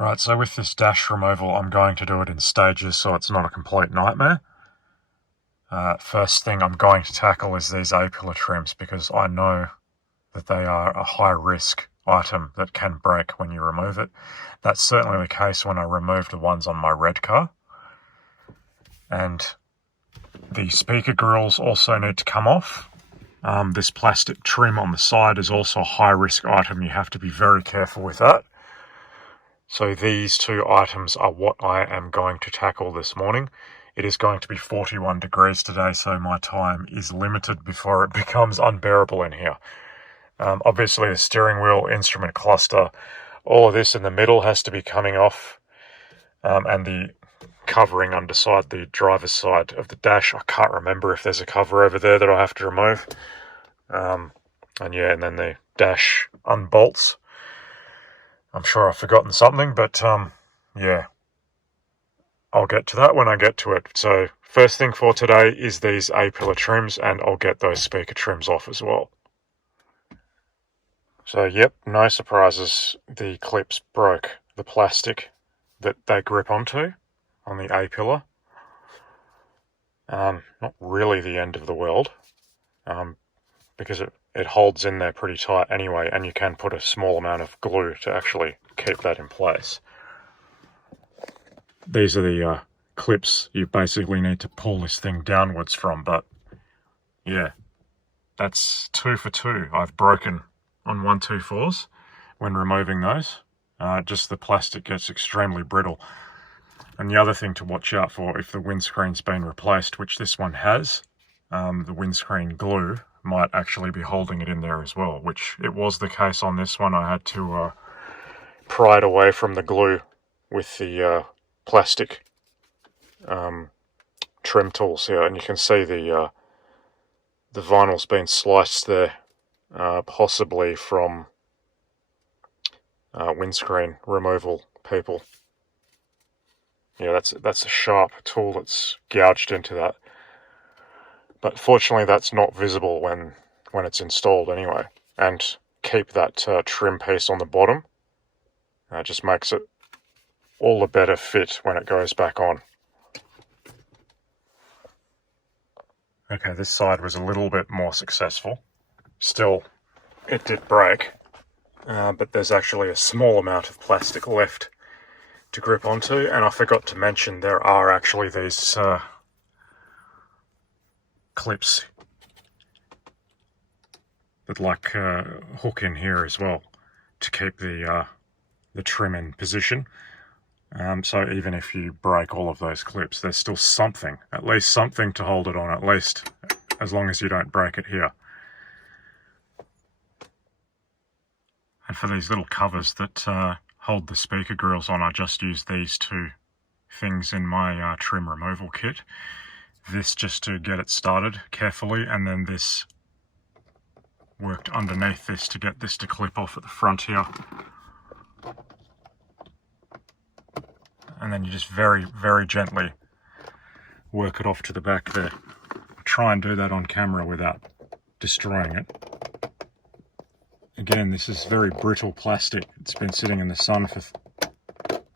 Right, so with this dash removal, I'm going to do it in stages so it's not a complete nightmare. First thing I'm going to tackle is these A-pillar trims because I know that they are a high-risk item that can break when you remove it. That's certainly the case when I removed the ones on my red car. And the speaker grills also need to come off. This plastic trim on the side is also a high-risk item. You have to be very careful with that. So these two items are what I am going to tackle this morning. It is going to be 41 degrees today, so my time is limited before it becomes unbearable in here. Obviously the steering wheel, instrument cluster, all of this in the middle has to be coming off, and the covering underside the driver's side of the dash. I can't remember if there's a cover over there that I have to remove. And then the dash unbolts. I'm sure I've forgotten something, but yeah, I'll get to that when I get to it. So first thing for today is these A-pillar trims, and I'll get those speaker trims off as well. So yep, no surprises, the clips broke the plastic that they grip onto on the A-pillar. Not really the end of the world, because it holds in there pretty tight anyway, and you can put a small amount of glue to actually keep that in place. These are the clips you basically need to pull this thing downwards from, but yeah, that's 2 for 2 I've broken on 124s when removing those. Just the plastic gets extremely brittle. And the other thing to watch out for, if the windscreen's been replaced, which this one has, the windscreen glue might actually be holding it in there as well, which it was the case on this one. I had to pry it away from the glue with the plastic trim tools here, and you can see the vinyl's been sliced there, possibly from windscreen removal people. Yeah, that's a sharp tool that's gouged into that. But fortunately that's not visible when it's installed anyway. And keep that trim piece on the bottom. Just makes it all the better fit when it goes back on. Okay, this side was a little bit more successful. Still, it did break. But there's actually a small amount of plastic left to grip onto. And I forgot to mention there are actually these clips that hook in here as well to keep the trim in position. So even if you break all of those clips, there's still something, at least something to hold it on, at least as long as you don't break it here. And for these little covers that hold the speaker grills on, I just use these two things in my trim removal kit. This just to get it started carefully, and then this worked underneath this to get this to clip off at the front here. And then you just very, very gently work it off to the back there. Try and do that on camera without destroying it. Again, this is very brittle plastic. It's been sitting in the sun for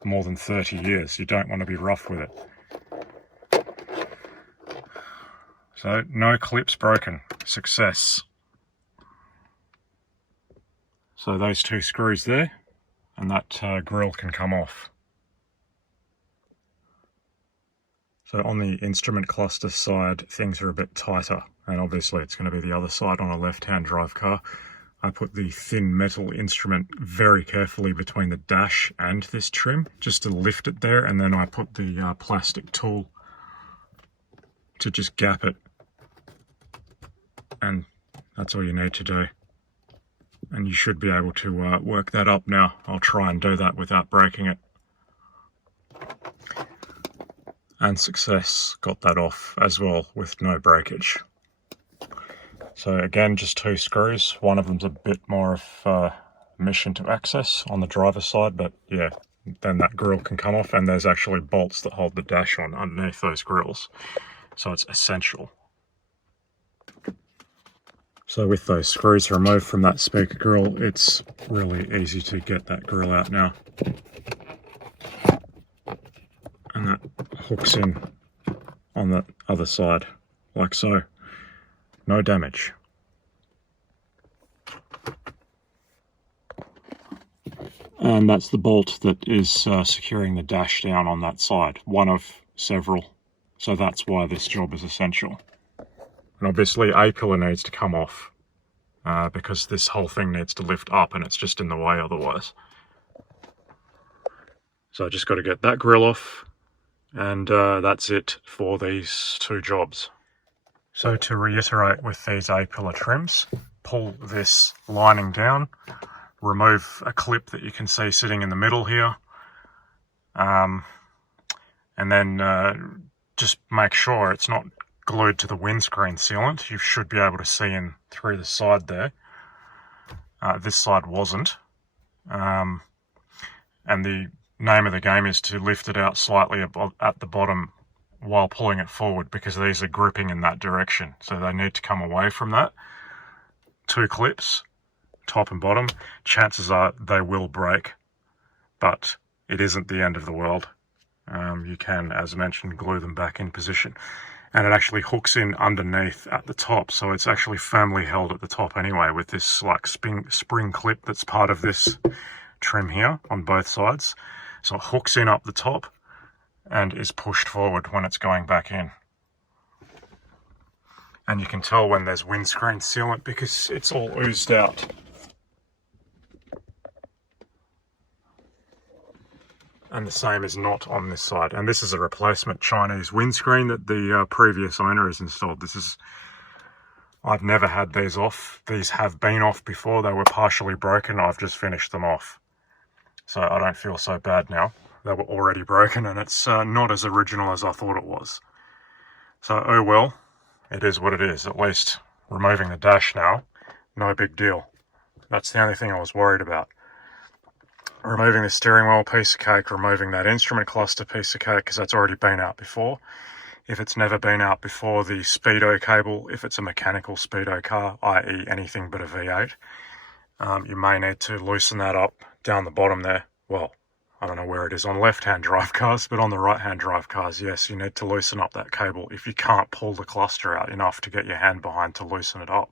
more than 30 years. You don't want to be rough with it. So, no clips broken. Success. So those two screws there, and that grill can come off. So on the instrument cluster side, things are a bit tighter, and obviously it's going to be the other side on a left-hand drive car. I put the thin metal instrument very carefully between the dash and this trim, just to lift it there, and then I put the plastic tool to just gap it. And that's all you need to do. And you should be able to work that up now. I'll try and do that without breaking it. And success, got that off as well with no breakage. So again, just two screws. One of them's a bit more of mission to access on the driver's side, but yeah, then that grill can come off, and there's actually bolts that hold the dash on underneath those grills. So it's essential. So with those screws removed from that speaker grill, it's really easy to get that grill out now. hooks in on the other side, like so. No damage. And that's the bolt that is securing the dash down on that side, one of several. So that's why this job is essential. And obviously A-pillar needs to come off because this whole thing needs to lift up and it's just in the way otherwise. So I just got to get that grill off, and that's it for these two jobs. So to reiterate with these A-pillar trims, pull this lining down, remove a clip that you can see sitting in the middle here, and then just make sure it's not glued to the windscreen sealant. You should be able to see in through the side there. This side wasn't. And the name of the game is to lift it out slightly at the bottom while pulling it forward, because these are gripping in that direction. So they need to come away from that. 2 clips, top and bottom. Chances are they will break, but it isn't the end of the world. You can, as mentioned, glue them back in position. And it actually hooks in underneath at the top, so it's actually firmly held at the top anyway with this like spring clip that's part of this trim here on both sides. So it hooks in up the top and is pushed forward when it's going back in. And you can tell when there's windscreen sealant because it's all oozed out. And the same is not on this side. And this is a replacement Chinese windscreen that the previous owner has installed. I've never had these off. These have been off before. They were partially broken. I've just finished them off. So I don't feel so bad now. They were already broken and it's not as original as I thought it was. So, oh well, it is what it is. At least removing the dash now, no big deal. That's the only thing I was worried about. Removing the steering wheel, piece of cake. Removing that instrument cluster, piece of cake, because that's already been out before. If it's never been out before, the speedo cable, if it's a mechanical speedo car, i.e. anything but a V8, you may need to loosen that up down the bottom there. Well, I don't know where it is on left-hand drive cars, but on the right-hand drive cars, yes, you need to loosen up that cable if you can't pull the cluster out enough to get your hand behind to loosen it up.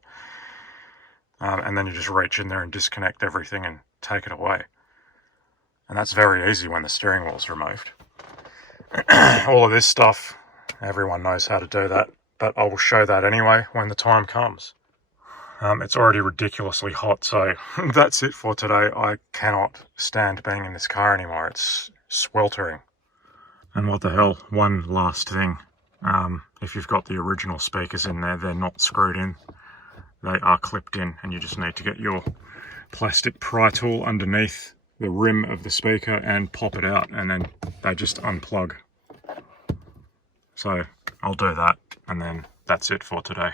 And then you just reach in there and disconnect everything and take it away. And that's very easy when the steering wheel's removed. All of this stuff, everyone knows how to do that, but I will show that anyway when the time comes. It's already ridiculously hot, so that's it for today. I cannot stand being in this car anymore. It's sweltering. And what the hell, one last thing. If you've got the original speakers in there, they're not screwed in. They are clipped in, and you just need to get your plastic pry tool underneath the rim of the speaker and pop it out, and then they just unplug. So I'll do that, and then that's it for today.